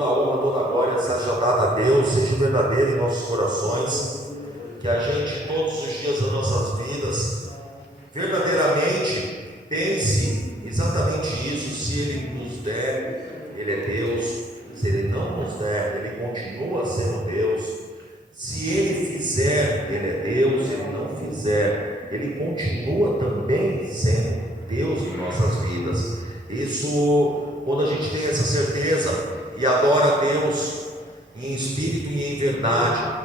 toda a honra, toda a glória seja dada a Deus, seja verdadeira em nossos corações, que a gente todos os dias das nossas vidas verdadeiramente pense exatamente isso. Se Ele nos der, Ele é Deus; se Ele não nos der, Ele continua sendo Deus; se Ele fizer, Ele é Deus; se Ele não fizer, Ele continua também sendo Deus em nossas vidas. Isso, quando a gente tem essa certeza e adora a Deus em espírito e em verdade,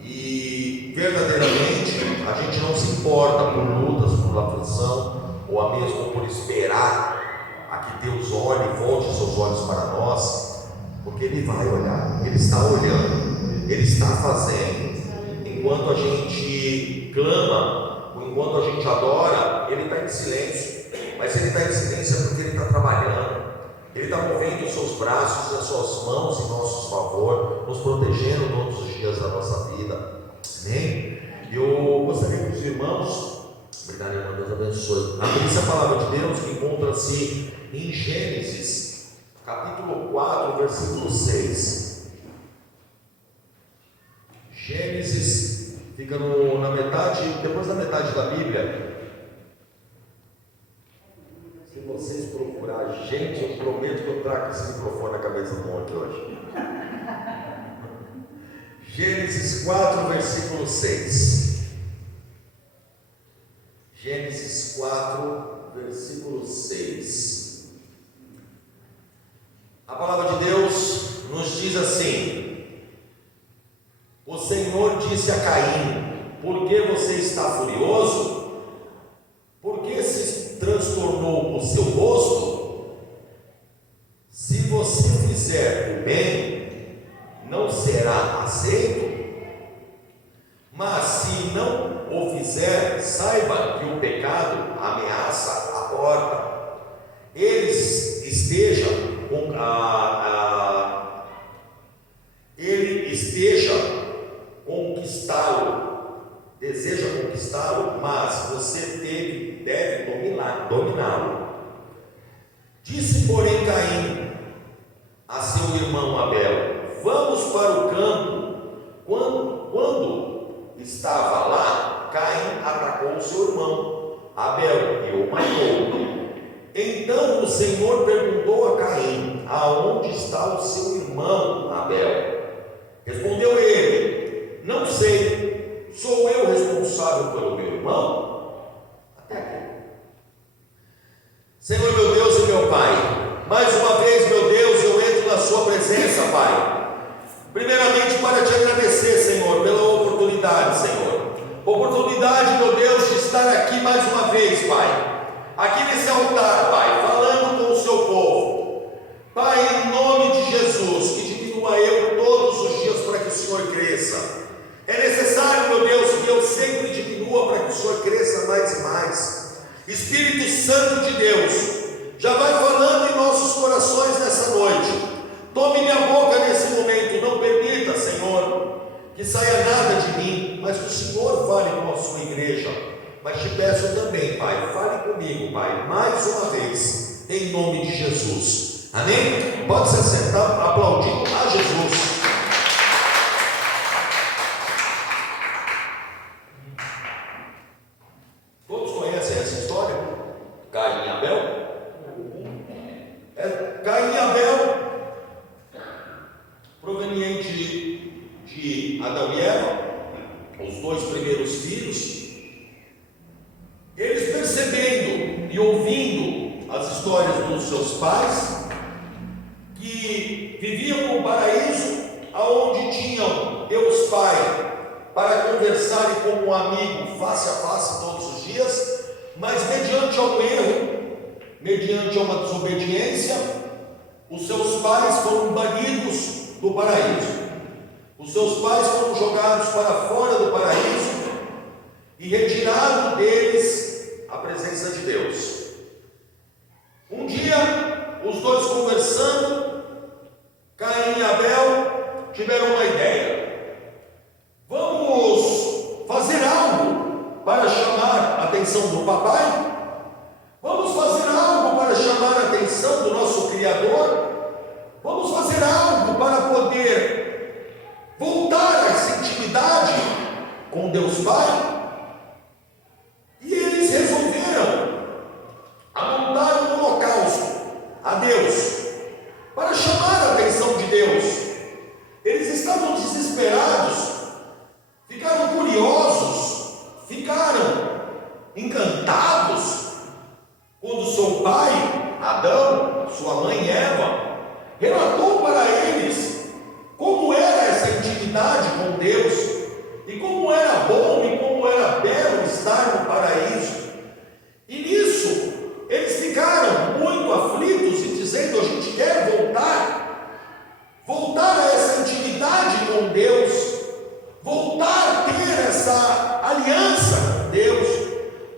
e verdadeiramente a gente não se importa por lutas, por aflição, ou a mesmo por esperar a que Deus olhe e volte seus olhos para nós, porque Ele vai olhar, Ele está olhando, Ele está fazendo. Enquanto a gente clama, ou enquanto a gente adora, Ele está em silêncio. Mas Ele está em silêncio é porque Ele está trabalhando. Ele está movendo os seus braços e as suas mãos em nosso favor, nos protegendo todos os dias da nossa vida. Amém? Eu gostaria que os irmãos, obrigado, irmão, Deus abençoe, abrissem a palavra de Deus, que encontra-se em Gênesis, capítulo 4, versículo 6. Gênesis fica na metade, depois da metade da Bíblia. Se vocês procurarem, gente, eu prometo que eu trago esse microfone na cabeça do monte hoje. Gênesis 4, versículo 6. Gênesis 4, versículo 6. A palavra de Deus nos diz assim: o Senhor disse a Caim: por que você está furioso? Por que se transtornou o seu rosto? Se você fizer o bem, não será aceito, mas se não o fizer, saiba que o pecado ameaça a porta. Ele deseja conquistá-lo, mas você deve dominá-lo. Disse, porém, Caim a seu irmão Abel: vamos para o campo. Quando estava lá, Caim atacou seu irmão Abel e o matou. Então o Senhor perguntou a Caim: aonde está o seu irmão Abel? Respondeu ele: não sei, sou eu responsável pelo meu irmão? Até aqui. Senhor meu Deus e meu Pai, mais uma vez, meu Deus, eu entro na sua presença, Pai, primeiramente para te agradecer, Senhor, pela oportunidade, Senhor, meu Deus, de estar aqui mais uma vez, Pai, aqui nesse altar, Pai, falando com o seu povo. Pai, em nome de Jesus, que diminua eu todos os dias para que o Senhor cresça. É necessário, meu Deus, que eu sempre diminua para que o Senhor cresça mais e mais. Espírito Santo de Deus, já vai falando em nossos corações nessa noite. Tome minha boca nesse momento, não permita, Senhor, que saia nada de mim, mas que o Senhor fale com a sua igreja. Mas te peço também, Pai, fale comigo, Pai, mais uma vez, em nome de Jesus. Amém? Pode se sentar aplaudindo a Jesus. Todos conhecem essa história? Caim e Abel? Caim e Abel, proveniente de Adão e Eva, os dois primeiros filhos. Eles percebendo e ouvindo as histórias dos seus pais, que viviam no paraíso, aonde tinham Deus Pai para conversarem como um amigo face a face todos os dias, mas mediante um erro, mediante uma desobediência, os seus pais foram banidos do paraíso. Os seus pais foram jogados para fora do paraíso e retirado deles a presença de Deus. Um dia, os dois conversando, Caim e Abel tiveram uma ideia: vamos fazer algo para chamar a atenção do papai? Vamos fazer algo para chamar a atenção do nosso Criador? Vamos fazer algo Deus Pai, e eles resolveram montar um holocausto a Deus, para chamar a atenção de Deus. Eles estavam desesperados, ficaram curiosos, ficaram encantados, quando seu pai, Adão, sua mãe Eva, relatou para eles como era essa intimidade com Deus, e como era bom e como era belo estar no paraíso. E nisso, eles ficaram muito aflitos e dizendo: a gente quer voltar a essa intimidade com Deus, voltar a ter essa aliança com Deus,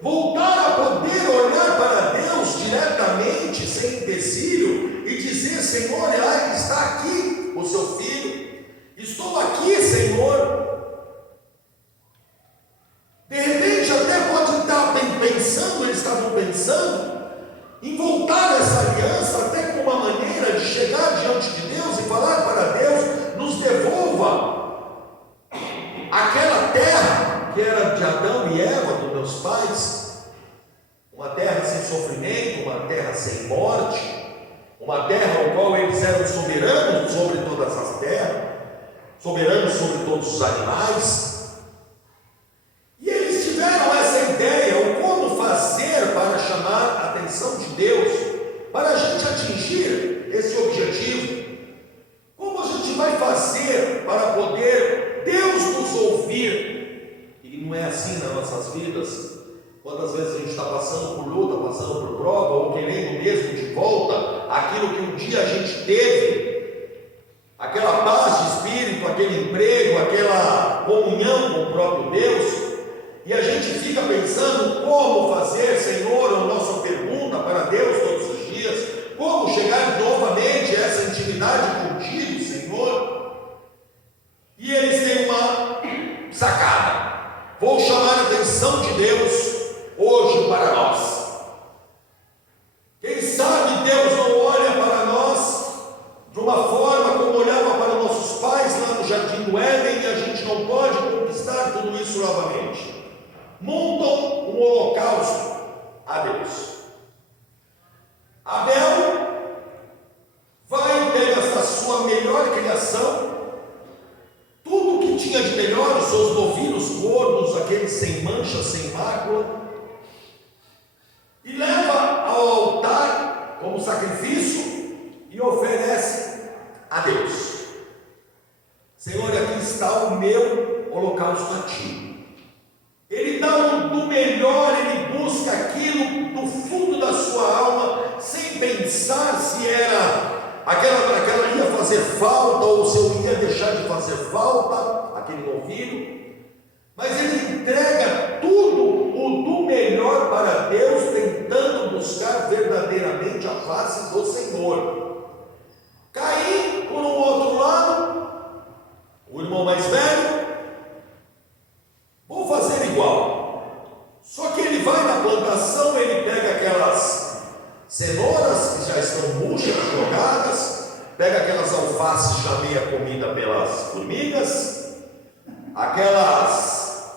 voltar a poder olhar para Deus diretamente, sem empecilho, e dizer: Senhor, está aqui o seu filho, estou aqui, Senhor. De repente até pode estar pensando, eles estavam pensando em voltar essa aliança, até como uma maneira de chegar diante de Deus e falar para Deus: nos devolva aquela terra que era de Adão e Eva, dos meus pais, uma terra sem sofrimento, uma terra sem morte, uma terra ao qual eles eram soberanos sobre todas as terras, soberanos sobre todos os animais. E eles tiveram essa ideia, o como fazer para chamar a atenção de Deus, para a gente atingir esse objetivo. Como a gente vai fazer para poder Deus nos ouvir? E não é assim nas nossas vidas. Quantas vezes a gente está passando por luta, passando por prova, ou querendo mesmo de volta aquilo que um dia a gente teve, aquela paz de espírito, aquele emprego, aquela comunhão com o próprio Deus, e a gente fica pensando como fazer, Senhor, a nossa pergunta para Deus todos os dias: como chegar novamente a essa intimidade contigo, Senhor? E eles têm uma sacada: vou chamar a atenção de Deus hoje para nós. Quem sabe Deus não olha para nós de uma forma como olhava para nossos pais lá no Jardim do Éden, e a gente não pode conquistar tudo isso novamente. Montam um holocausto a Deus. Abel vai ter essa sua melhor criação, tudo que tinha de melhor, os seus novilhos gordos, aqueles sem mancha, sem mácula, e leva ao altar como sacrifício e oferece a Deus: Senhor, aqui está o meu holocausto a ti. Ele dá do melhor, ele busca aquilo do fundo da sua alma, sem pensar se era aquela ia fazer falta ou se eu ia deixar de fazer falta, aquele novilho. Mas ele entrega tudo o do melhor para Deus, tentando buscar verdadeiramente a face do Senhor. Caim, por um outro lado, o irmão mais velho: vou fazer igual. Só que ele vai na plantação, ele pega aquelas cenouras que já estão murchas, jogadas, pega aquelas alfaces já meia comida pelas formigas, aquelas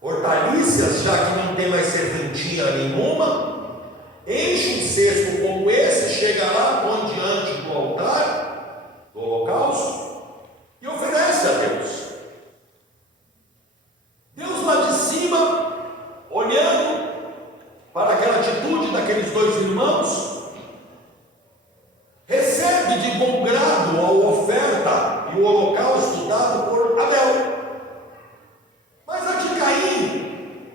hortaliças já que não tem mais serventia nenhuma, enche um cesto como esse, chega lá, põe diante do altar do holocausto e oferece a Deus. Deus lá de cima, olhando para aquela atitude daqueles dois irmãos, recebe de bom grado a oferta e o holocausto dado por Abel. Mas a de Caim,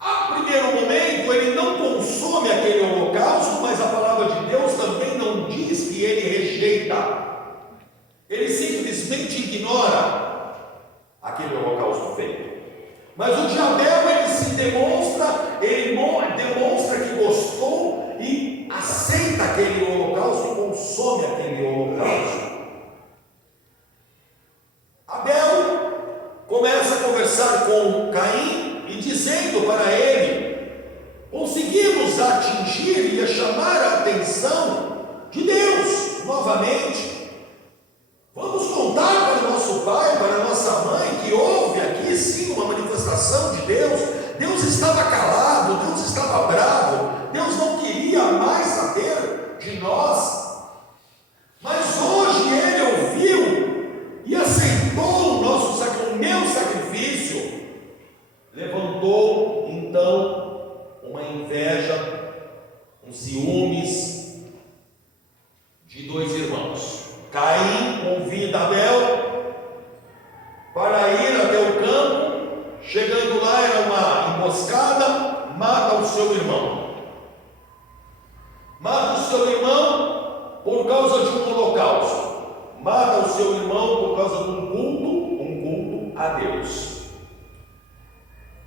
a primeiro momento, ele não consome aquele holocausto, mas a palavra de Deus também não diz que ele rejeita. Ele simplesmente ignora aquele holocausto feito. Mas o de Abel, ele demonstra que gostou e aceita aquele holocausto e consome aquele holocausto. Abel começa a conversar com Caim e dizendo para ele: conseguimos atingir e chamar a atenção de Deus novamente. Vamos contar para nosso pai, para nossa mãe, que houve aqui sim uma manifestação de Deus. Deus estava calado, Deus estava bravo, Deus não queria mais saber de nós. Mas hoje Ele ouviu e aceitou o meu sacrifício. Levantou então uma inveja, um ciúmes de dois irmãos. Caim convida Abel para ir até o campo. Chegando lá, era uma emboscada, mata o seu irmão. Mata o seu irmão por causa de um holocausto. Mata o seu irmão por causa de um culto a Deus.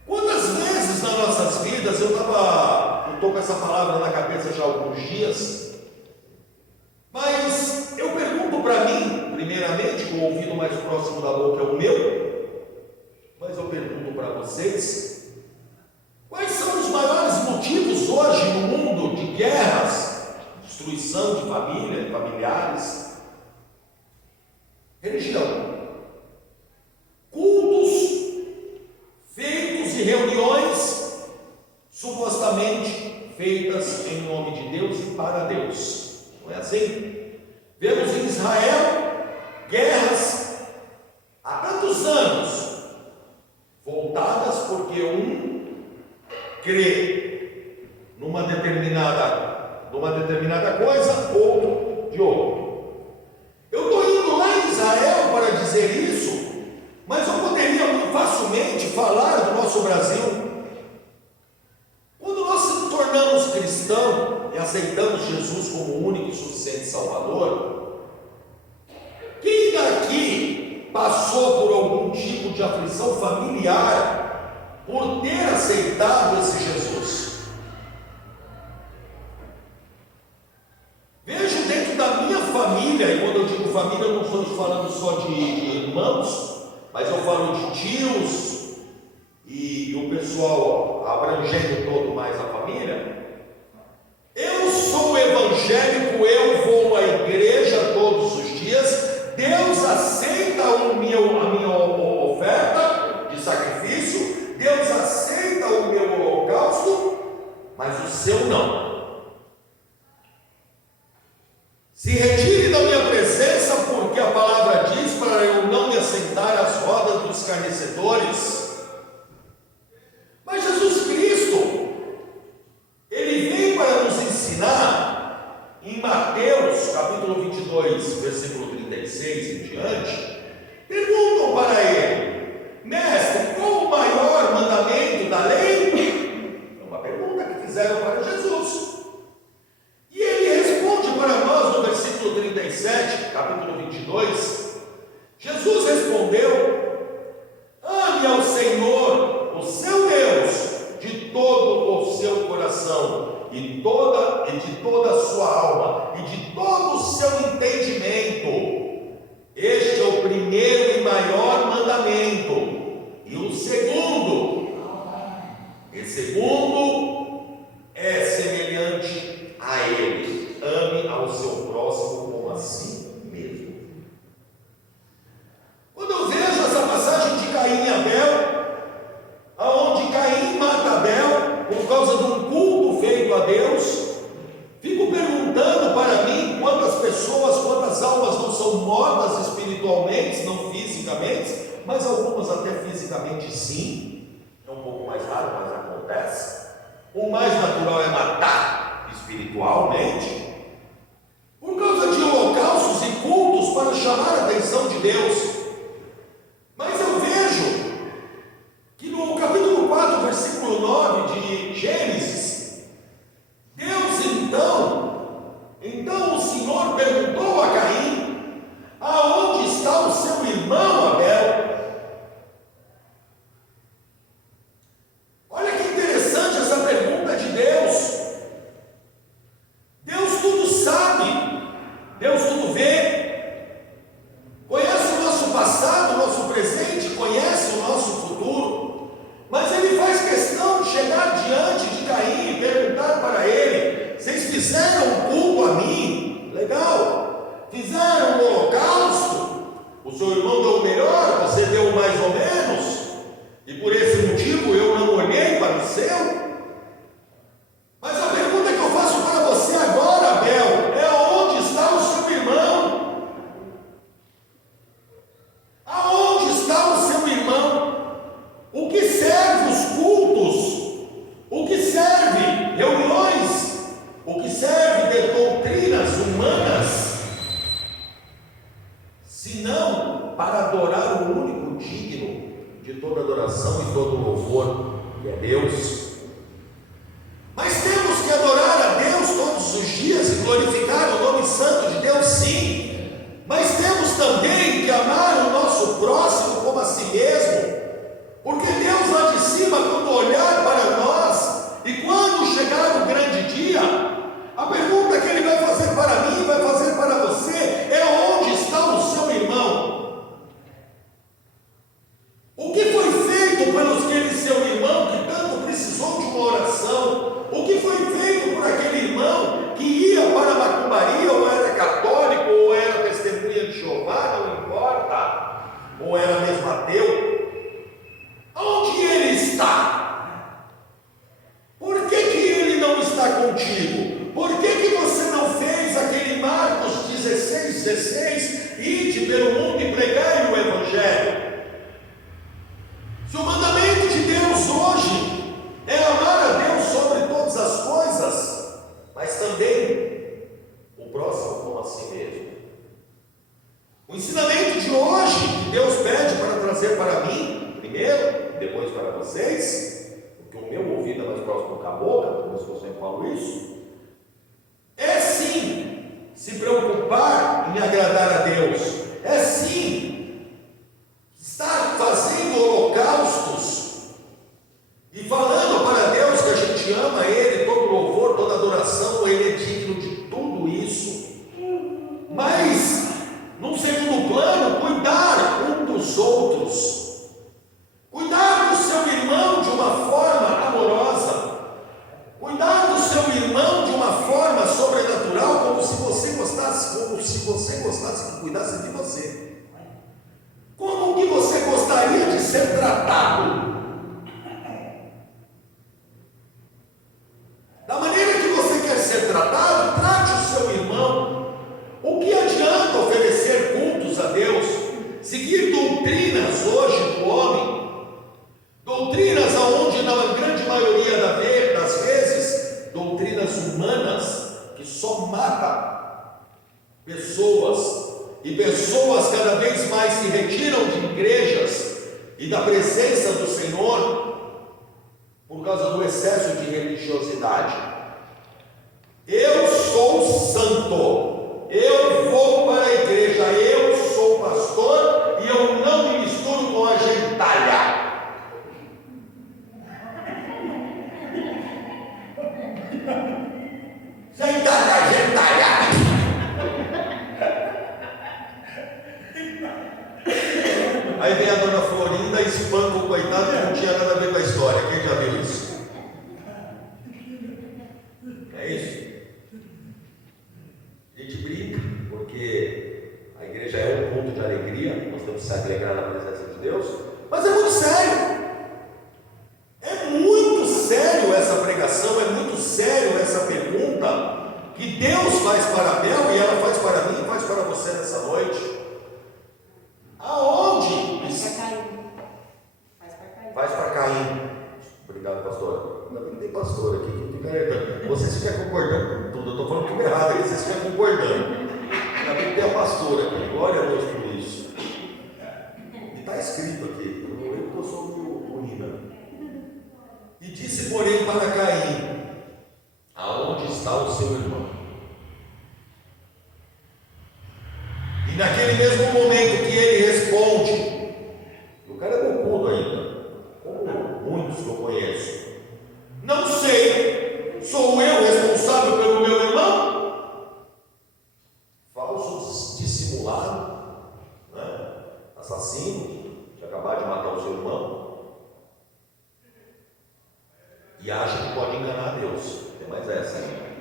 Quantas vezes nas nossas vidas, eu estou com essa palavra na cabeça já há alguns dias, mas eu pergunto para mim, primeiramente, com o ouvido mais próximo da boca é o meu, mas eu pergunto para vocês: quais são os maiores motivos hoje no mundo de guerras, destruição de família, familiares? Religião. Cultos feitos e reuniões supostamente feitas em nome de Deus e para Deus. Não é assim? Vemos em Israel guerras há tantos anos, voltadas porque um crê numa determinada coisa, outro de outro. Eu estou indo lá em Israel para dizer isso, mas eu poderia muito facilmente falar do nosso Brasil. Quando nós nos tornamos cristãos e aceitamos Jesus como o único e suficiente Salvador, quem daqui passou por algum tipo de aflição familiar por ter aceitado esse Jesus? Vejo dentro da minha família, e quando eu digo família, eu não estou falando só de irmãos, mas eu falo de tios e o pessoal abrangendo todo mais a família. Eu sou evangélico, eu vou à igreja todos os dias. Deus aceita a minha oferta de sacrifício, Deus aceita o meu holocausto, mas o seu não. Se retire da minha presença, porque a palavra diz para eu não me assentar às rodas dos escarnecedores. Mas Jesus Cristo, Ele vem para nos ensinar em Mateus capítulo 22, versículo 36 em diante. Perguntam para Ele: mestre, qual o maior mandamento da lei? É uma pergunta que fizeram para Jesus. E Ele responde para nós no versículo 37, capítulo 22. Jesus respondeu: ame ao Senhor, o seu Deus, de todo o seu coração, e de toda a sua alma, e de todo o seu entendimento. Este é o primeiro e maior mandamento. E o segundo é semelhante a ele: ame ao seu próximo como a si mesmo. Quando eu vejo essa passagem de Caim e Abel, aonde Caim mata Abel por causa de um culto feito a Deus, fico perguntando para mim quantas pessoas, quantas almas não são mortas espiritualmente, não fisicamente, mas algumas até fisicamente sim. É um pouco mais raro, mas acontece. O mais natural é matar espiritualmente, por causa de holocaustos e cultos para chamar a atenção de Deus. Mas eu vejo que no capítulo 4, versículo 9 de Gênesis, Deus então o Senhor perguntou a Caim: aonde está o seu irmão Abel? Olha que interessante essa pergunta de Deus. Deus tudo sabe, Deus tudo vê, conhece o nosso passado, o nosso presente, conhece o nosso futuro, mas Ele faz questão de chegar diante de Caim e perguntar para ele: vocês fizeram culto a mim? Legal. Fizeram um holocausto? O seu irmão deu o melhor, você deu mais ou menos? e por esse motivo eu não olhei para o seu. Mas a pergunta que eu faço para você agora, Abel, é: aonde está o seu irmão? Aonde está o seu irmão? O que serve os cultos? O que serve reuniões? O que serve de doutrinas humanas? Se não para adorar o único digno de toda adoração e todo louvor, que é Deus. Mas temos que adorar a Deus todos os dias e glorificar o nome santo de Deus, sim. Mas temos também que amar o nosso próximo como a si mesmo, porque Deus lá de cima, quando olhar para nós e quando chegar o grande dia, a pergunta que Ele vai fazer para mim, vai fazer para você, é: onde está o seu irmão? O que foi feito pelos aquele seu irmão que tanto precisou de uma oração? O que foi feito por aquele irmão que ia para a macumbaria, ou era católico, ou era testemunha de Jeová, não importa, ou era mesmo ateu? Onde ele está? Por que ele não está contigo? Por que você não fez aquele Marcos 16:16, ide pelo mundo e pregai o Evangelho? Se o mandamento de Deus hoje é amar a Deus sobre todas as coisas, mas também o próximo como a si mesmo. O ensinamento de hoje que Deus pede para trazer para mim, primeiro, depois para vocês, porque o meu ouvido é mais próximo da boca, por isso que eu sempre falo isso, é sim se preocupar em agradar a Deus, é sim estar fazendo holocaustos e falando para Deus que a gente ama Ele, todo louvor, toda adoração, Ele é digno de tudo isso. Mas, num segundo plano, cuidar um dos outros, cuidar do seu irmão de uma forma amorosa, cuidar do seu irmão de uma forma sobrenatural, como se você gostasse que cuidasse de você. Como que você gostaria de ser tratado? Da maneira que você quer ser tratado, trate o seu irmão. O que adianta oferecer cultos a Deus, seguir doutrinas hoje do homem, doutrinas aonde na grande maioria das vezes, doutrinas humanas que só matam pessoas, e pessoas cada vez mais se retiram de igrejas e da presença do Senhor por causa do excesso de religiosidade. Eu sou santo, eu vou para a igreja, eu sou pastor e eu não me misturo com a gentalha. Gentalha. Aí vem a dona Florinda e espanca o coitado que não tinha nada a ver com a história. Quem já viu isso? É isso? A gente brinca, porque a igreja é um ponto de alegria, nós temos que se alegrar na presença de Deus, mas é muito sério. É muito sério essa pregação, é muito sério essa pergunta que Deus faz para Abel e ela faz para mim e faz para você nessa noite. Aonde? Faz para Caim. Obrigado, pastor. Ainda bem que tem pastor aqui que fica alertando. Vocês ficam concordando com tudo. Eu estou falando tudo errado aqui, vocês ficam concordando. Ainda bem que tem a pastora aqui. Glória a Deus por isso. E está escrito aqui. Eu não lembro que eu sou o Rina. E disse, porém, para Caim: aonde está o seu irmão? E naquele mesmo momento que ele responde, o cara é bocudo ainda, como muitos que eu conheço: não sei, sou eu responsável pelo meu irmão? Falso dissimulado, né? Assassino, de acabar de matar o seu irmão, e acha que pode enganar Deus. Tem mais essa aí,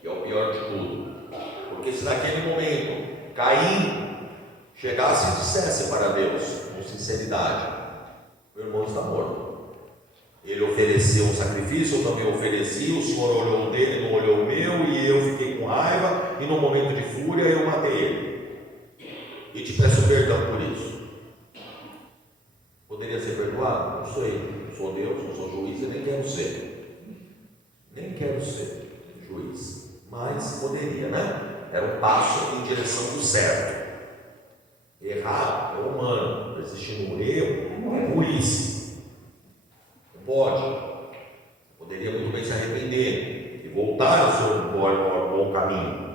que é o pior de tudo, porque se naquele momento Caim chegasse e dissesse para Deus, com sinceridade: Meu irmão está morto. Ele ofereceu um sacrifício, eu também ofereci, o Senhor olhou o dele, não olhou o meu, e eu fiquei com raiva, e no momento de fúria eu matei ele. E te peço perdão por isso. Poderia ser perdoado? Não sei. Não sou Deus, não sou juiz e nem quero ser. Nem quero ser juiz. Mas poderia, né? Era um passo em direção do certo. Errar é humano. Existindo um erro, é burrice. Não pode. Poderia muito bem se arrepender e voltar ao seu bom caminho.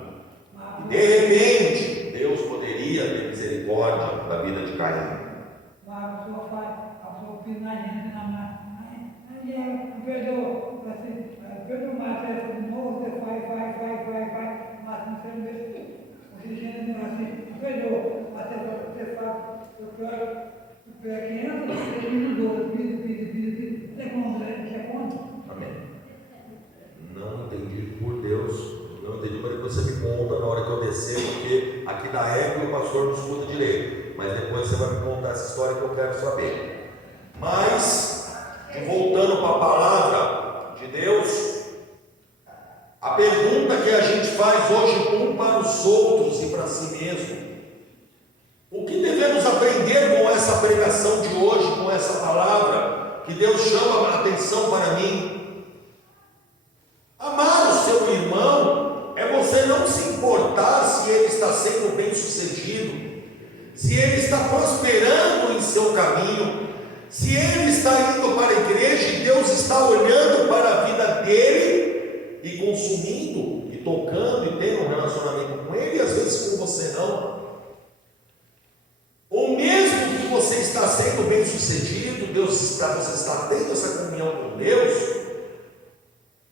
E de repente, Deus poderia ter misericórdia da vida de Caim. A pessoa pisa na gente na mão. Perdoa, perdoa mais essa de novo, você vai, mas não sei mesmo. Você gente assim, perdoa, até você faz, eu pego 500, você me doa, pide, você conta. Amém. Não entendi por Deus, não entendi, mas depois você me conta na hora que eu descer, porque aqui na época o pastor não escuta direito, mas depois você vai me contar essa história que eu quero saber. Mas, voltando para a palavra de Deus, a pergunta que a gente faz hoje um para os outros e para si mesmo: o que devemos aprender com essa pregação de hoje, com essa palavra que Deus chama a atenção para mim? Amar o seu irmão é você não se importar se ele está sendo bem sucedido, se ele está prosperando em seu caminho, se ele está indo para a igreja e Deus está olhando para a vida dele e consumindo e tocando e tendo um relacionamento com ele, e às vezes com você não. Ou mesmo que você está sendo bem sucedido, você está tendo essa comunhão com Deus,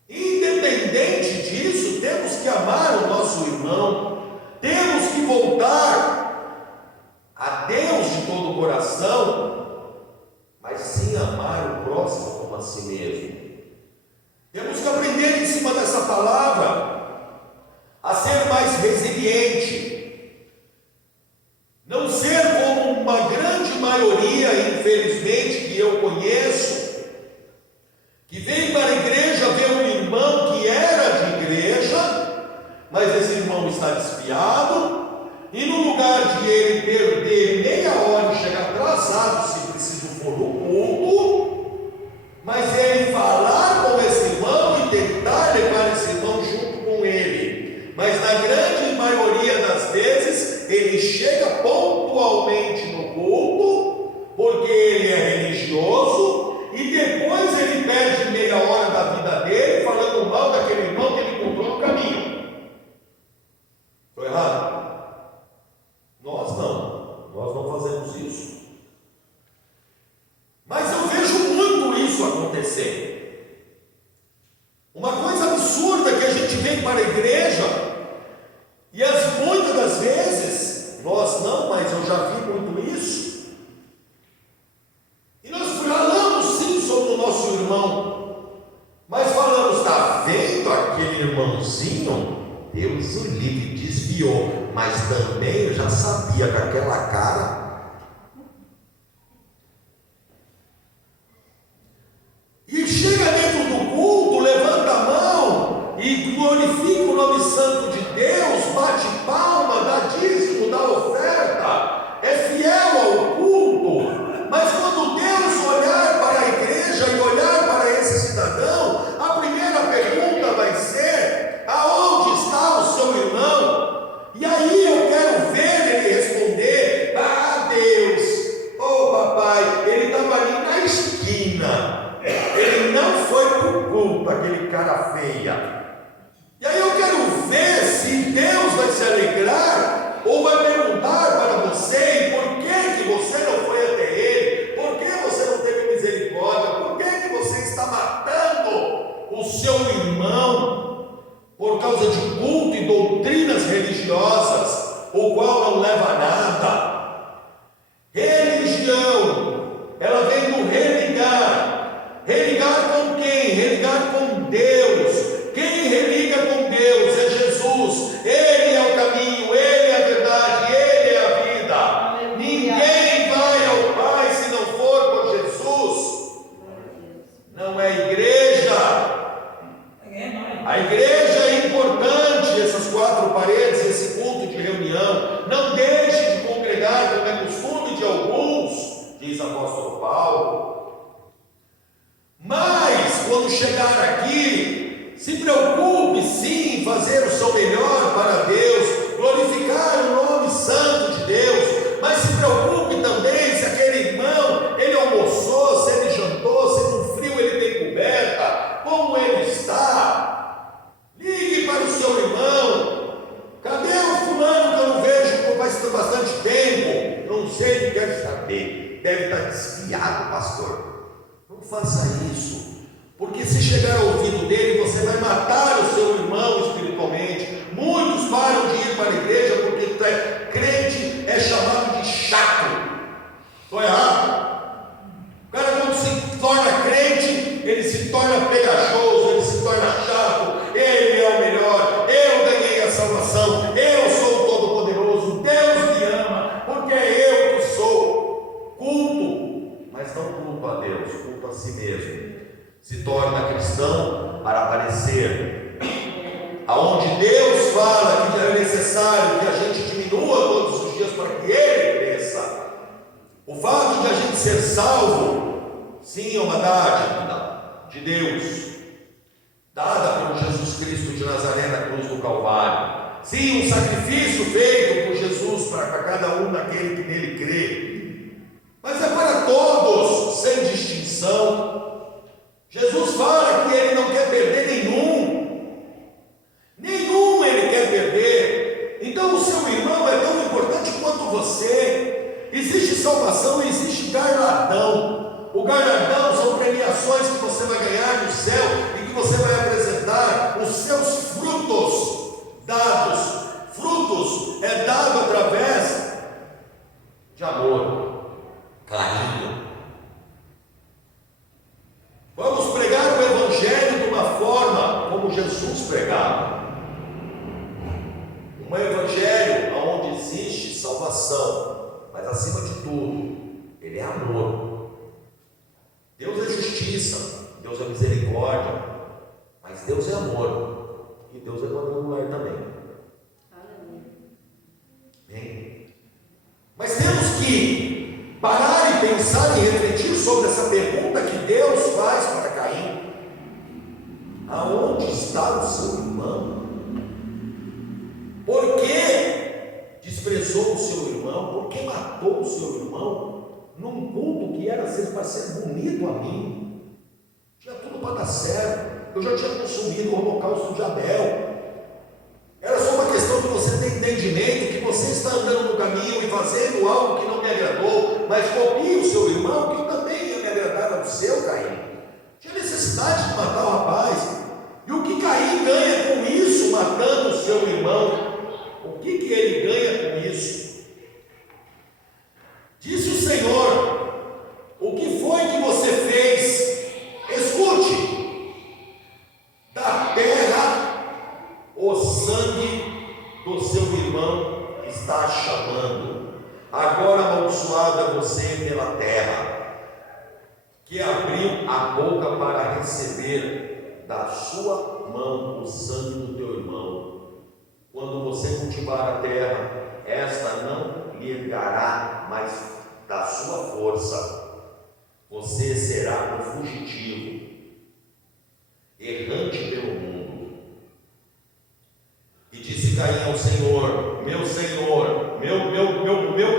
independente disso, temos que amar o nosso irmão, temos que voltar a Deus de todo o coração, mas sim amar o próximo como a si mesmo. Temos que aprender em cima dessa palavra a ser mais resiliente, não ser como uma grande maioria, infelizmente, que eu conheço, que vem para a igreja ver um irmão que era de igreja, mas esse irmão está desviado, e no lugar de ele perder meia hora e chegar atrasado, se preciso for no culto, mas ele falar com esse irmão e tentar levar esse irmão junto com ele, mas na grande maioria das vezes ele chega pontualmente no culto, porque ele é religioso, e depois ele perde meia hora da vida dele falando mal daquele irmão que ele encontrou no caminho. Estou errado? Nós não fazemos isso. Mas eu vejo muito isso acontecer. Uma coisa absurda que a gente vem para a igreja, e muitas das vezes, nós não, mas eu já vi muito isso, e nós falamos sim sobre o nosso irmão, mas falamos: está vendo aquele irmãozinho? Deus o livre, desviou, mas também eu já sabia que aquela cara. E chega dentro do culto, levanta a mão e glorifica o nome santo de Deus, bate palma, dá dízimo, dá oferta, é fiel ao culto, mas quando Deus olhar para a igreja e olhar para esse cidadão, a primeira pergunta vai ser: aonde está o seu irmão? E aí eu quero ver ele responder: ah, Deus, oh papai, ele estava ali na esquina, ele não foi para o culto, aquele cara feia. E aí eu quando chegar aqui, se preocupe sim em fazer o seu melhor para Deus, glorificar o nome santo de Deus, mas se preocupe também se aquele irmão, ele almoçou, se ele jantou, se no frio ele tem coberta, como ele está. Ligue para o seu irmão. Cadê o fulano que eu não vejo faz bastante tempo? Não sei, ele deve estar bem, deve estar desviado, pastor. Não faça isso, porque se chegar ao ouvido dele, você vai matar o seu irmão espiritualmente. Muitos param de ir para a igreja porque crente é chamado de chato. Estou errado? O cara, quando se torna crente, ele se torna pegajoso, ele se torna chato. Ele é o melhor, eu ganhei a salvação, eu sou o Todo-Poderoso, Deus me ama, porque é eu que sou. Culto, mas não culto a Deus, culto a si mesmo. Se torna cristão para aparecer. Aonde Deus fala que é necessário que a gente diminua todos os dias para que Ele cresça. O fato de a gente ser salvo, sim, é uma dádiva de Deus, dada por Jesus Cristo de Nazaré na cruz do Calvário. Sim, um sacrifício feito por Jesus para cada um daquele que nele crê. Mas é para todos, sem distinção. Jesus fala que Ele não quer perder nenhum. Nenhum Ele quer perder. Então o seu irmão é tão importante quanto você. Existe salvação, existe galardão. O galardão são premiações que você vai ganhar no céu e que você vai apresentar os seus frutos dados. Frutos é dado através de amor, carinho. Vamos pregar o Evangelho de uma forma como Jesus pregava. Um Evangelho onde existe salvação, mas acima de tudo, ele é amor. Deus é justiça, Deus é misericórdia, mas Deus é amor, e Deus é quadrangular também. Bem, mas temos que parar e pensar e refletir sobre essa pergunta que Deus faz para Caim: aonde está o seu irmão? Por que desprezou o seu irmão? Por que matou o seu irmão num culto que era para ser bonito a mim? Tinha tudo para dar certo. Eu já tinha consumido o holocausto de Abel. Era só uma questão de você ter entendimento que você está andando no caminho e fazendo algo que não me agradou, mas copie o seu irmão, que também ia me agradar ao seu, Caim. Tinha necessidade de matar o rapaz. E o que Caim ganha com isso, matando o seu irmão? O que ele ganha com isso? Disse o Senhor: o que foi que você fez? Escute: da terra o sangue do seu irmão está chamando. Agora amaldiçoado é você pela terra, que abriu a boca para receber da sua mão o sangue do teu irmão. Quando você cultivar a terra, esta não lhe dará mais da sua força. Você será um fugitivo, errante pelo mundo. E disse Caim ao Senhor: meu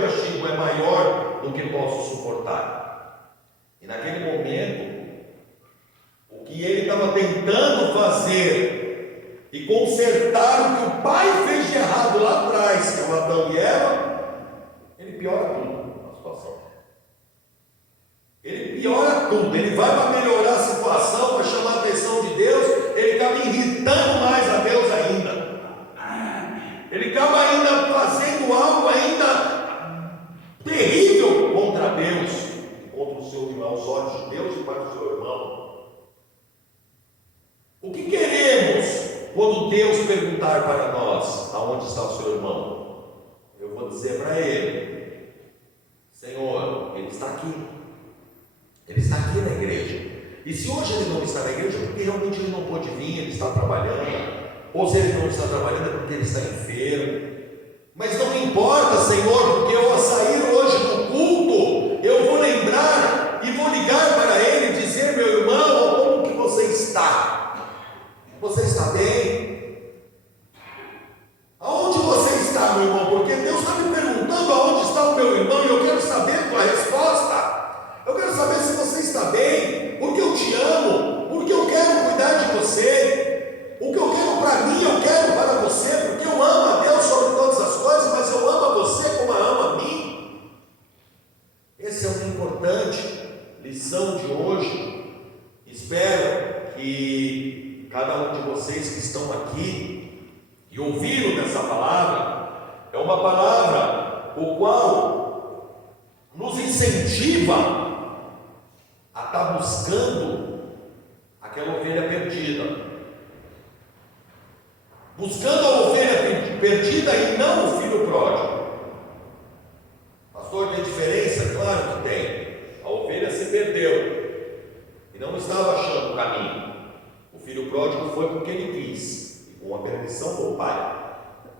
castigo é maior do que posso suportar. E naquele momento, o que ele estava tentando fazer e consertar o que o pai fez de errado lá atrás, que é o Adão e Eva, ele piora tudo a situação. Ele piora tudo. Ele vai para melhorar a situação, para chamar a atenção de Deus, ele acaba irritando mais a Deus ainda. Ele acaba ainda fazendo algo ainda terrível contra Deus, contra o seu irmão, aos olhos de Deus e para o seu irmão. O que queremos quando Deus perguntar para nós: aonde está o seu irmão? Eu vou dizer para ele: Senhor, ele está aqui. Ele está aqui na igreja. E se hoje ele não está na igreja, é porque realmente ele não pôde vir, ele está trabalhando. Ou se ele não está trabalhando, é porque ele está enfermo. Mas não importa, Senhor, porque eu, ao sair hoje do culto, eu vou lembrar e vou ligar para ele e dizer: meu irmão, como que você está? amo, porque eu quero cuidar de você. O que eu quero para mim, eu quero para você, porque eu amo a Deus sobre todas as coisas, mas eu amo a você como eu amo a mim. Essa é uma importante lição de hoje. Espero que cada um de vocês que estão aqui e ouviram dessa palavra, é uma palavra o qual nos incentiva a estar buscando aquela ovelha perdida. Buscando a ovelha perdida e não o filho pródigo. Pastor, tem diferença? Claro que tem. A ovelha se perdeu e não estava achando o caminho. O filho pródigo foi porque ele quis, e com a permissão do pai.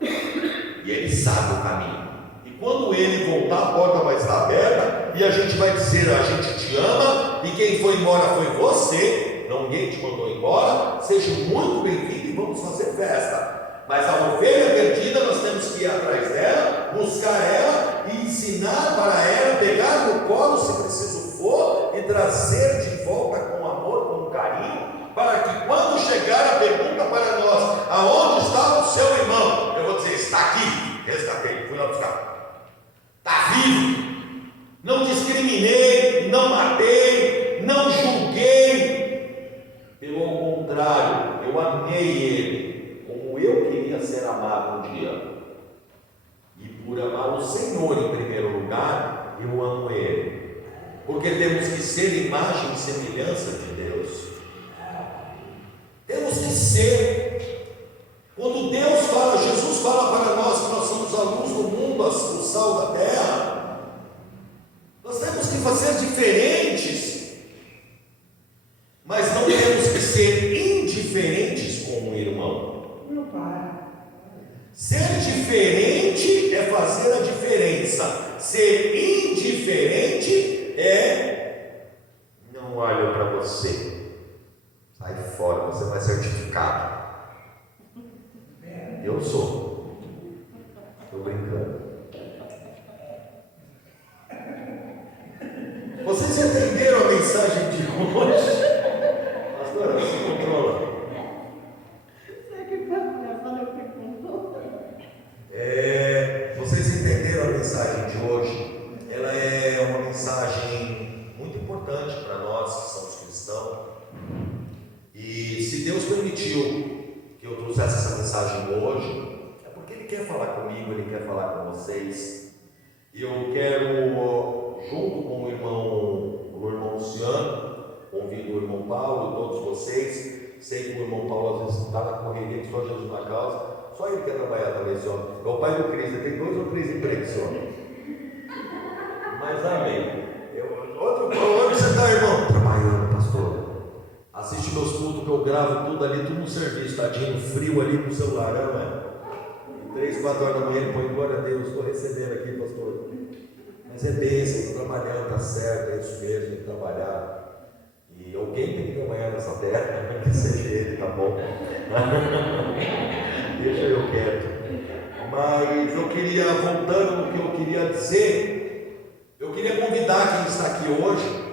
E ele sabe o caminho. E quando ele voltar, a porta vai estar aberta e a gente vai dizer: a gente te ama, e quem foi embora foi você. Ninguém te mandou embora. Seja muito bem-vindo e vamos fazer festa. Mas a ovelha perdida, nós temos que ir atrás dela, buscar ela e ensinar para ela, pegar no colo se preciso for e trazer de volta com amor, com carinho, para que quando chegar a pergunta para nós: aonde está o seu irmão? Eu vou dizer: está aqui, resgatei, fui lá buscar. Está vivo. Não discriminei, não matei, não julguei. Pelo contrário, eu amei ele como eu queria ser amado um dia. E por amar o Senhor em primeiro lugar, eu amo ele. Porque temos que ser imagem e semelhança de Deus. Temos que ser. Quando Deus fala, Jesus fala para nós que nós somos a luz do mundo, o sal da terra, nós temos que fazer diferentes. Mas não temos que ser indiferentes com o irmão. Ser diferente é fazer a diferença. Ser indiferente é: não olho para você, sai fora, você vai ser certificado. Eu sou. Estou brincando. Vocês entenderam a mensagem de hoje? Pastora, você controla. Vocês entenderam a mensagem de hoje? Ela é uma mensagem muito importante para nós que somos cristãos. E se Deus permitiu que eu trouxesse essa mensagem hoje, é porque Ele quer falar comigo, Ele quer falar com vocês. E eu quero, junto com o irmão Luciano, convido o irmão Paulo e todos vocês. Sei que o irmão Paulo às vezes está na correria, só Jesus na causa. Só ele quer trabalhar também, esse homem. É o pai do Cris, ele tem 2 ou 3 empregos, esse homem. Mas amém. Onde você está, irmão? Trabalhando, pastor. Assiste meus cultos que eu gravo tudo ali, tudo no serviço, tadinho, frio ali no celular, não é? 3, 4 horas da manhã ele põe: glória a Deus, estou recebendo aqui, pastor. Mas é bênção, estou trabalhando, está certo, é isso mesmo, tem que trabalhar. E alguém tem que trabalhar nessa terra, que seja ele, tá bom? Deixa eu quieto. Mas eu queria, voltando no que eu queria dizer, eu queria convidar quem está aqui hoje,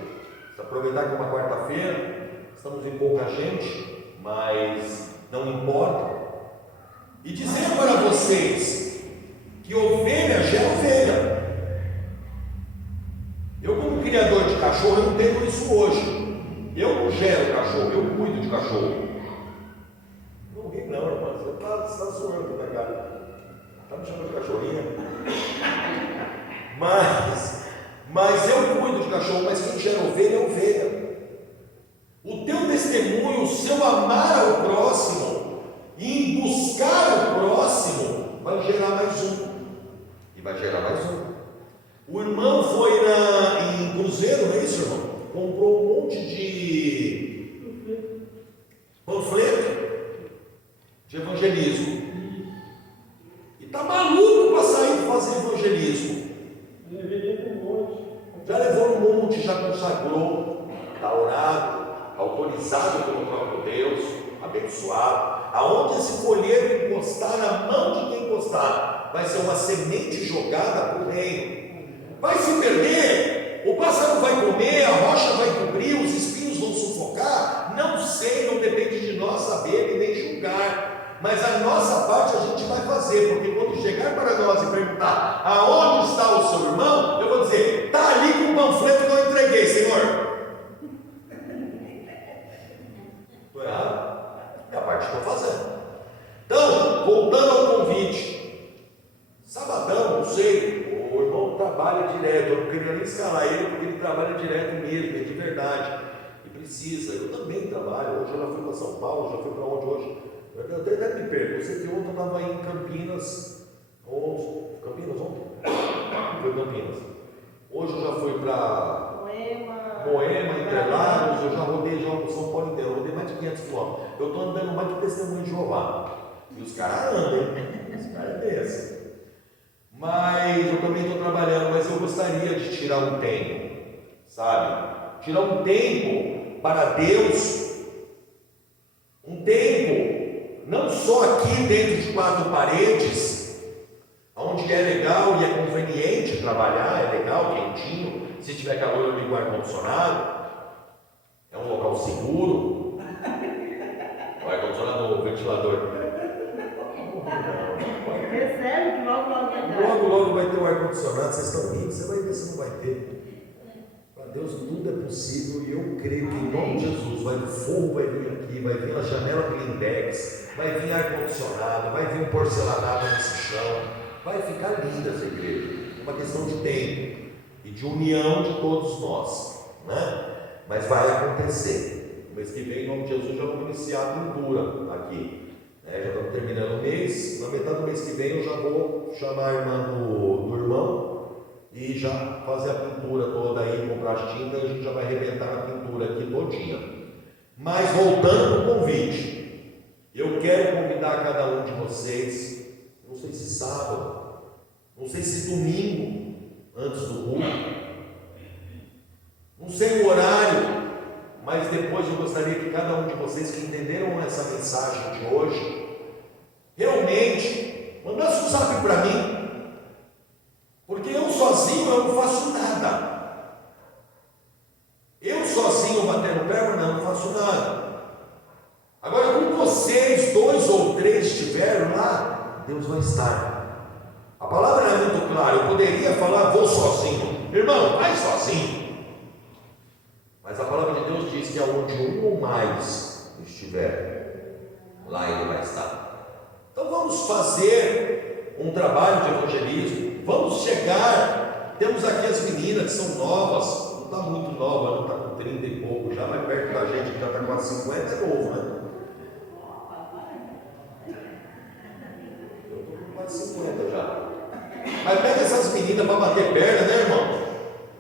aproveitar que é uma quarta-feira, estamos em pouca gente, mas não importa, e dizer para vocês que ovelha gera ovelha. Eu, como criador de cachorro, eu entendo isso hoje. Eu não gero cachorro, eu cuido de cachorro. Não ri não, irmão, você está zoando, né, cara? Está me chamando de cachorrinha. Mas eu cuido de cachorro, mas quem gera ovelha é ovelha. O teu testemunho, o seu amar ao próximo e em buscar o próximo, vai gerar mais um. E vai gerar mais um. O irmão foi em cruzeiro, não é isso, irmão? Comprou um monte de panfleto de evangelismo. E está maluco para sair fazer evangelismo. Já levou um monte, já consagrou, está orado, autorizado pelo próprio Deus, abençoado. Aonde esse folheto encostar, na mão de quem encostar, vai ser uma semente jogada para o reino. Vai se perder, o pássaro vai comer, a rocha vai cobrir, os espinhos vão sufocar, julgar, mas a nossa parte a gente vai fazer, porque quando chegar para nós e perguntar aonde está o seu irmão, eu vou dizer: está ali com o panfleto que eu entreguei, Senhor. Estou errado? É a parte que estou fazendo. Então, voltando ao convite, sabadão, não sei, o irmão trabalha direto, eu não queria nem escalar ele, porque ele trabalha direto mesmo, é de verdade, e precisa. Eu também trabalho, hoje eu já fui para São Paulo, já fui para onde hoje? Eu até me pergunto, você que ontem eu estava em Campinas, ontem? Foi Campinas. Hoje eu já fui para Moema, Interlagos, eu já rodei São Paulo inteiro, eu rodei mais de 500 quilômetros. Eu estou andando mais que testemunho de Jeová. E os caras andam, os caras é desse. Mas eu também estou trabalhando, mas eu gostaria de tirar um tempo, sabe? Tirar um tempo para Deus, um tempo, não só aqui dentro de 4 paredes, onde é legal e é conveniente trabalhar, é legal, quentinho, se tiver calor eu ligo o ar-condicionado, é um local seguro, o ar-condicionado, o ventilador. Recebe que Logo vai ter um ar-condicionado, vocês estão rindo, você vai ver se não vai ter. Para Deus tudo é possível e eu creio que em nome de Jesus o fogo vai vir aqui, vai vir a janela blindex, vai vir ar-condicionado, vai vir um porcelanado nesse chão, vai ficar linda essa igreja. É uma questão de tempo e de união de todos nós, né? Mas vai acontecer. No mês que vem, em nome de Jesus, já vamos iniciar a pintura aqui. Já estamos terminando o mês, na metade do mês que vem eu já vou chamar a irmã do irmão e já fazer a pintura toda aí, comprar as tintas, a gente já vai arrebentar a pintura aqui todinha. Mas voltando para o convite, eu quero convidar cada um de vocês, não sei se sábado, não sei se domingo, antes do culto, não sei o horário, mas depois eu gostaria que cada um de vocês que entenderam essa mensagem de hoje, realmente mandasse um zap para mim, porque eu sozinho eu não faço nada. Eu sozinho batendo perna não faço nada. Agora, quando vocês, 2 ou 3 estiverem lá, Deus vai estar. A palavra é muito clara. Eu poderia falar: vou sozinho. Irmão, vai sozinho. Mas a palavra de Deus diz que aonde um ou mais estiver, lá ele vai estar. Então vamos fazer um trabalho de evangelismo. Vamos chegar. Temos aqui as meninas que são novas. Não está muito nova, não está com 30 e pouco já, mas perto da gente que já está quase 50 é novo, né? Eu estou com quase 50 já. Mas pega essas meninas para bater perna, né, irmão?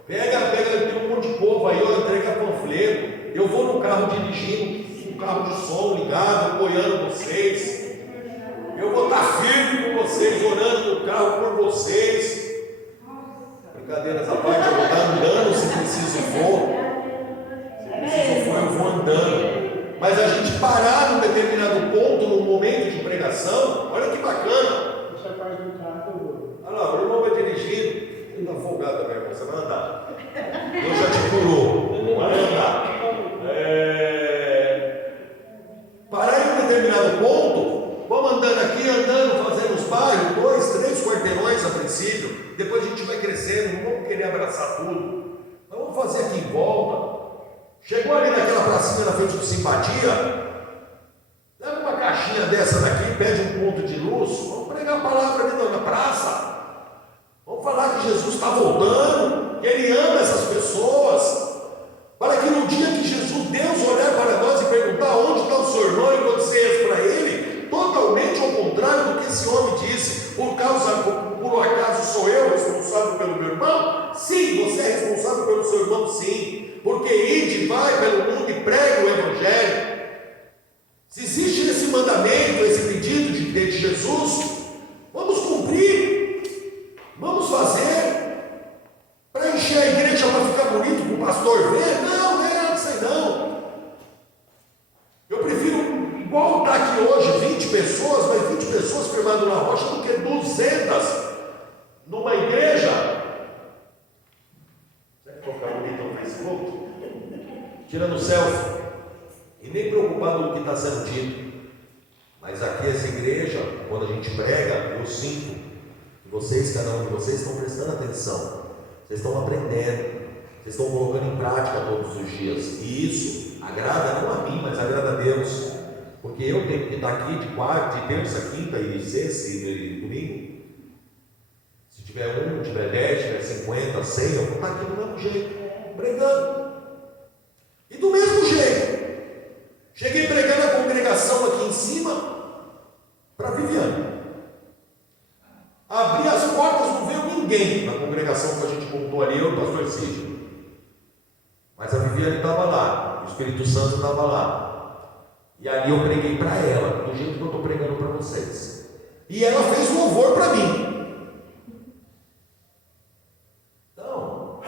Pega, tem um monte de povo aí, ó, entrega panfleto. Eu vou no carro dirigindo, um carro de som ligado, apoiando vocês. Eu vou estar firme com vocês, orando no carro por vocês. Brincadeiras à parte, eu vou estar andando se preciso for. Se preciso for, eu vou andando. Mas a gente parar num determinado ponto, num momento de pregação, olha que bacana. Essa parte do carro eu vou. Olha lá, o irmão vai dirigindo. Ele está folgado também, irmão, você vai andar. Deus já te curou, vai andar. Parar em um determinado ponto, vamos andando aqui, fazendo os bairros, 2, 3 quarteirões a princípio, depois a gente vai crescendo, não vamos querer abraçar tudo. Então vamos fazer aqui em volta. Chegou ali naquela pracinha na frente do Simpatia, leva uma caixinha dessa daqui, pede um ponto de luz, vamos pregar a palavra ali na praça. Vamos falar que Jesus está voltando, que Ele ama essas pessoas, para que no dia que Deus olhar para nós e perguntar onde está o seu irmão, e quando você para ele, totalmente ao contrário do que esse homem disse, por acaso sou eu responsável pelo meu irmão? Sim, você é responsável pelo seu irmão, sim, porque ide, vai pelo mundo e prega o Evangelho. Se existe esse mandamento, esse pedido de Jesus, vamos cumprir. Vamos fazer para encher a igreja, para ficar bonito, para o pastor ver? Não é isso aí não. Eu prefiro, igual está aqui hoje, 20 pessoas, mas 20 pessoas firmando na rocha, do que 200 numa igreja. Será que vou ficar bonito no Facebook? Tirando selfie. E nem preocupado com o que está sendo dito. Mas aqui essa igreja, quando a gente prega, eu sinto que vocês, cada um de vocês, estão prestando atenção, vocês estão aprendendo, vocês estão colocando em prática todos os dias, e isso agrada não a mim, mas agrada a Deus, porque eu tenho que estar aqui de quarta, de terça, quinta e sexta e domingo. Se tiver 1, tiver 10, tiver 50, 100, eu vou estar aqui do mesmo jeito, pregando. E do mesmo jeito, cheguei pregando a congregação aqui em cima para Viviane. Abri as portas, não veio ninguém na congregação que a gente montou ali, eu e o pastor Cid. Mas a Viviane estava lá, o Espírito Santo estava lá. E ali eu preguei para ela, do jeito que eu estou pregando para vocês. E ela fez louvor para mim. Então,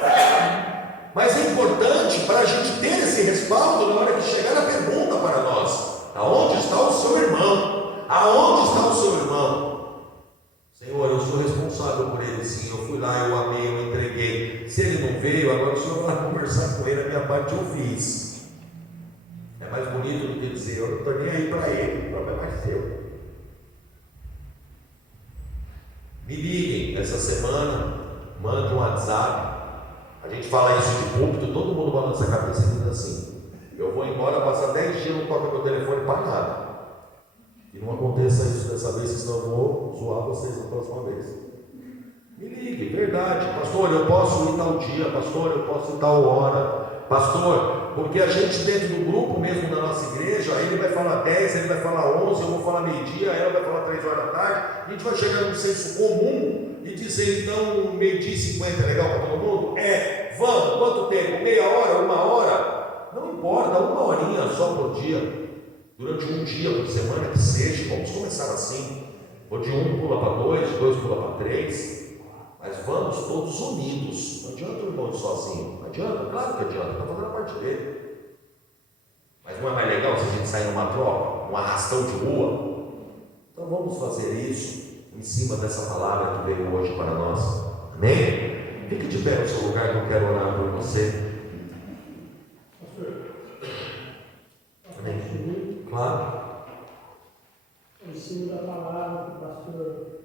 mas é importante para a gente ter esse respaldo na hora que chegar a pergunta para nós: aonde está o seu irmão? Aonde está o seu irmão? Senhor, eu sou responsável por ele, sim. Eu fui lá, eu amei, eu entreguei. Se ele não veio, agora o Senhor vai conversar com ele, a minha parte eu fiz. É mais bonito do que dizer: eu não estou nem aí para ele, o problema é seu. Me liguem essa semana, mande um WhatsApp. A gente fala isso de púlpito, todo mundo balança a cabeça e diz assim: eu vou embora, passar 10 dias, não toca meu telefone para nada. E não aconteça isso dessa vez, senão eu vou zoar vocês na próxima vez. Me ligue, verdade. Pastor, eu posso ir tal dia. Pastor, eu posso ir tal hora. Pastor, porque a gente dentro do grupo mesmo da nossa igreja, ele vai falar 10, ele vai falar 11, eu vou falar meio-dia, ela vai falar 3 horas da tarde. A gente vai chegar num senso comum e dizer: então, meio-dia e 50 é legal para todo mundo? É, vamos, quanto tempo? Meia hora, 1 hora? Não importa, 1 horinha só por dia. Durante um dia por semana que seja, vamos começar assim. Ou de 1 pula para 2, 2 pula para 3. Mas vamos todos unidos. Não adianta o irmão sozinho. Não adianta, claro que adianta, está fazendo a parte dele. Mas não é mais legal se a gente sair numa troca, um arrastão de rua? Então vamos fazer isso em cima dessa palavra que veio hoje para nós. Amém? Fique de pé no seu lugar, que eu quero orar por você. Amém? Claro. Em cima da palavra que o pastor